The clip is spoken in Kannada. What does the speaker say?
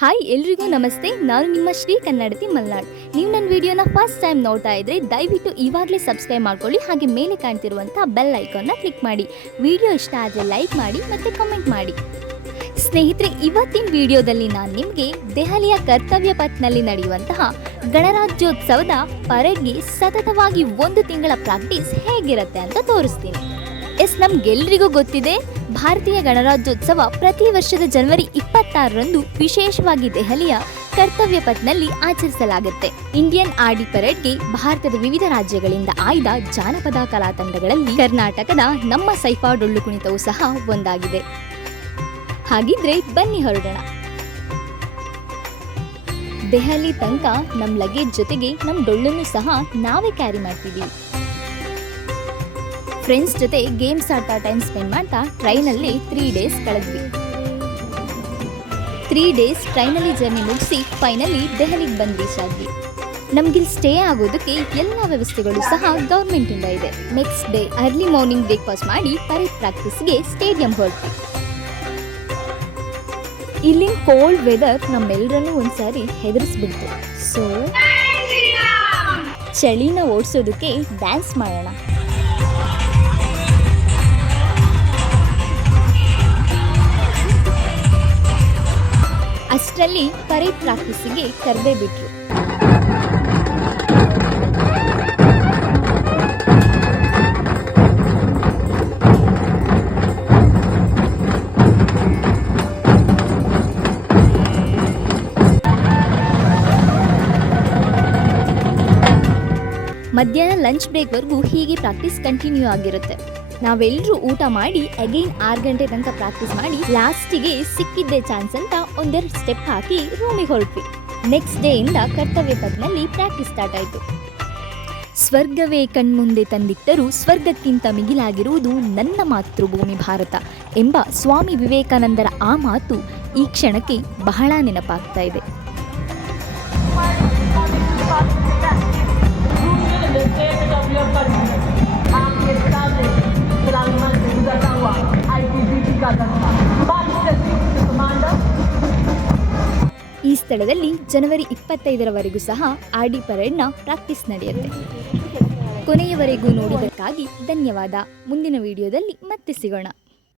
ಹಾಯ್ ಎಲ್ರಿಗೂ ನಮಸ್ತೆ. ನಾನು ನಿಮ್ಮ ಶ್ರೀ ಕನ್ನಡತಿ ಮಲ್ನಾಡ್. ನೀವು ನನ್ನ ವಿಡಿಯೋನ ಫಸ್ಟ್ ಟೈಮ್ ನೋಡ್ತಾ ಇದ್ರೆ ದಯವಿಟ್ಟು ಇವಾಗಲೇ ಸಬ್ಸ್ಕ್ರೈಬ್ ಮಾಡ್ಕೊಳ್ಳಿ. ಹಾಗೆ ಮೇಲೆ ಕಾಣ್ತಿರುವಂಥ ಬೆಲ್ ಐಕಾನ್ನ ಕ್ಲಿಕ್ ಮಾಡಿ. ವಿಡಿಯೋ ಇಷ್ಟ ಆದರೆ ಲೈಕ್ ಮಾಡಿ ಮತ್ತು ಕಮೆಂಟ್ ಮಾಡಿ. ಸ್ನೇಹಿತರೆ, ಇವತ್ತಿನ ವಿಡಿಯೋದಲ್ಲಿ ನಾನು ನಿಮಗೆ ದೆಹಲಿಯ ಕರ್ತವ್ಯ ಪಥ್ನಲ್ಲಿ ನಡೆಯುವಂತಹ ಗಣರಾಜ್ಯೋತ್ಸವದ ಪರೇಡ್ಗೆ ಸತತವಾಗಿ ಒಂದು ತಿಂಗಳ ಪ್ರಾಕ್ಟೀಸ್ ಹೇಗಿರುತ್ತೆ ಅಂತ ತೋರಿಸ್ತೀನಿ. ಎಸ್ ನಮ್ಗೆಲ್ರಿಗೂ ಗೊತ್ತಿದೆ, ಭಾರತೀಯ ಗಣರಾಜ್ಯೋತ್ಸವ ಪ್ರತಿ ವರ್ಷದ ಜನವರಿ ಇಪ್ಪತ್ತಾರರಂದು ವಿಶೇಷವಾಗಿ ದೆಹಲಿಯ ಕರ್ತವ್ಯ ಪಥ್ನಲ್ಲಿ ಆಚರಿಸಲಾಗುತ್ತೆ. ಇಂಡಿಯನ್ ಆರ್ಡಿ ಪರೇಡ್ಗೆ ಭಾರತದ ವಿವಿಧ ರಾಜ್ಯಗಳಿಂದ ಆಯ್ದ ಜಾನಪದ ಕಲಾ ತಂಡಗಳಲ್ಲಿ ಕರ್ನಾಟಕದ ನಮ್ಮ ಸೈಫಾ ಡೊಳ್ಳು ಕುಣಿತವೂ ಸಹ ಒಂದಾಗಿದೆ. ಹಾಗಿದ್ರೆ ಬನ್ನಿ ಹೊರಡೋಣ. ದೆಹಲಿ ತನಕ ನಮ್ಮ ಲಗೇಜ್ ಜೊತೆಗೆ ನಮ್ಮ ಡೊಳ್ಳನ್ನು ಸಹ ನಾವೇ ಕ್ಯಾರಿ ಮಾಡ್ತಿದ್ದೀವಿ ಫ್ರೆಂಡ್ಸ್ ಜೊತೆ ಗೇಮ್ಸ್ ಆಟ ಟೈಮ್ ಸ್ಪೆಂಡ್ ಮಾಡ್ತಾ ಟ್ರೈನಲ್ಲಿ ತ್ರೀ ಡೇಸ್ ಕಳೆದ್ವಿ. ತ್ರೀ ಡೇಸ್ ಟ್ರೈನಲ್ಲಿ ಜರ್ನಿ ಮುಗಿಸಿ ಫೈನಲಿ ದೆಹಲಿಗೆ ಬಂದ್ವಿ ರೀಚ್ ಆದ್ವಿ. ನಮ್ಗಿಲ್ಲಿ ಸ್ಟೇ ಆಗೋದಕ್ಕೆ ಎಲ್ಲ ವ್ಯವಸ್ಥೆಗಳು ಸಹ ಗೌರ್ಮೆಂಟಿಂದ ಇದೆ next day early morning breakfast ಮಾಡಿ ಪರೇಡ್ ಪ್ರಾಕ್ಟೀಸ್ಗೆ ಸ್ಟೇಡಿಯಂ ಹೊರಟ್ವಿ. ಇಲ್ಲಿನ ಕೋಲ್ಡ್ ವೆದರ್ ನಮ್ಮೆಲ್ಲರನ್ನೂ ಒಂದ್ಸಾರಿ ಹೆದರಿಸ್ಬಿಡ್ತು. ಸೊ ಚಳಿನ ಓಡಿಸೋದಕ್ಕೆ ಡ್ಯಾನ್ಸ್ ಮಾಡೋಣ. ಅಷ್ಟರಲ್ಲಿ ಪರೇಡ್ ಪ್ರಾಕ್ಟೀಸಿಗೆ ಕರೆದೇ ಬಿಟ್ರು. ಮಧ್ಯಾಹ್ನ ಲಂಚ್ ಬ್ರೇಕ್ವರೆಗೂ ಹೀಗೆ ಪ್ರಾಕ್ಟೀಸ್ ಕಂಟಿನ್ಯೂ ಆಗಿರುತ್ತೆ. ನಾವೆಲ್ಲರೂ ಊಟ ಮಾಡಿ ಅಗೈನ್ ಆರು ಗಂಟೆ ತನಕ ಪ್ರಾಕ್ಟೀಸ್ ಮಾಡಿ ಲಾಸ್ಟಿಗೆ ಸಿಕ್ಕಿದ್ದೆ ಚಾನ್ಸ್ ಅಂತ ಒಂದೆರಡು ಸ್ಟೆಪ್ ಹಾಕಿ ರೂಮಿಗೆ ಹೊರಟ್ವಿ. ನೆಕ್ಸ್ಟ್ ಡೇ ಇಂದ ಕರ್ತವ್ಯ ಪದ್ನಲ್ಲಿ ಪ್ರಾಕ್ಟೀಸ್ ಸ್ಟಾರ್ಟ್ ಆಯಿತು. ಸ್ವರ್ಗವೇ ಕಣ್ಮುಂದೆ ತಂದಿಟ್ಟರೂ ಸ್ವರ್ಗಕ್ಕಿಂತ ಮಿಗಿಲಾಗಿರುವುದು ನನ್ನ ಮಾತೃಭೂಮಿ ಭಾರತ ಎಂಬ ಸ್ವಾಮಿ ವಿವೇಕಾನಂದರ ಆ ಮಾತು ಈ ಕ್ಷಣಕ್ಕೆ ಬಹಳ ನೆನಪಾಗ್ತಾ ಇದೆ. ಈ ಸ್ಥಳದಲ್ಲಿ ಜನವರಿ ಇಪ್ಪತ್ತೈದರವರೆಗೂ ಸಹ ಆರ್ ಡಿ ಪರೇಡ್ನ ಪ್ರಾಕ್ಟೀಸ್ ನಡೆಯುತ್ತೆ. ಕೊನೆಯವರೆಗೂ ನೋಡಿದ್ದಕ್ಕಾಗಿ ಧನ್ಯವಾದ. ಮುಂದಿನ ವಿಡಿಯೋದಲ್ಲಿ ಮತ್ತೆ ಸಿಗೋಣ.